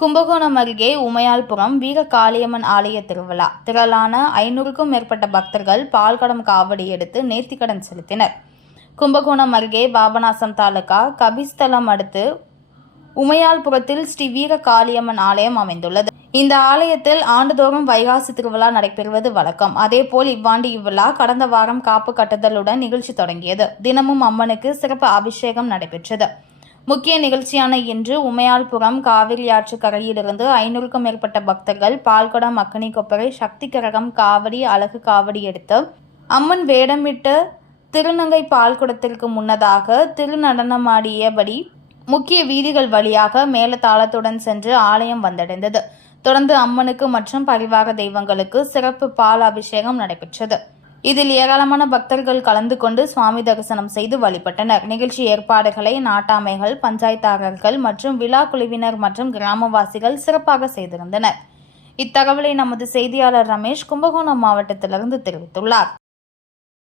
கும்பகோணம் அருகே உமையாள்புரம் வீர காளியம்மன் ஆலய திருவிழா. திரளான ஐநூறுக்கும் மேற்பட்ட பக்தர்கள் பால்கடம் காவடி எடுத்து நேர்த்திக்கடன் செலுத்தினர். கும்பகோணம் அருகே பாபநாசம் தாலுகா கபிஸ்தலம் அடுத்து உமையால்புரத்தில் ஸ்ரீ வீர காளியம்மன் ஆலயம் அமைந்துள்ளது. இந்த ஆலயத்தில் ஆண்டுதோறும் வைகாசி திருவிழா நடைபெறுவது வழக்கம். அதேபோல் இவ்வாண்டு இவ்விழா கடந்த வாரம் காப்பு கட்டுதலுடன் நிகழ்ச்சி தொடங்கியது. தினமும் அம்மனுக்கு சிறப்பு அபிஷேகம் நடைபெற்றது. முக்கிய நிகழ்ச்சியான இன்று உமையாள்புரம் காவிரி ஆற்று கரையிலிருந்து ஐநூறுக்கும் மேற்பட்ட பக்தர்கள் பால்குடம் அக்னி கொப்பரை சக்தி கரகம் காவடி அழகு காவடி எடுத்து அம்மன் வேடமிட்டு திருநங்கை பால்குடத்திற்கு முன்னதாக திருநடனமாடியபடி முக்கிய வீதிகள் வழியாக மேலதாளத்துடன் சென்று ஆலயம் வந்தடைந்தது. தொடர்ந்து அம்மனுக்கு மற்றும் பரிவார தெய்வங்களுக்கு சிறப்பு பால் அபிஷேகம் நடைபெற்றது. இதில் ஏராளமான பக்தர்கள் கலந்து கொண்டு சுவாமி தரிசனம் செய்து வழிபட்டனர். நிகழ்ச்சி ஏற்பாடுகளை நாட்டாமைகள் பஞ்சாயத்தாரர்கள் மற்றும் விழா குழுவினர் மற்றும் கிராமவாசிகள் சிறப்பாக செய்திருந்தனர். இத்தகவலை நமது செய்தியாளர் ரமேஷ் கும்பகோணம் மாவட்டத்திலிருந்து தெரிவித்துள்ளார்.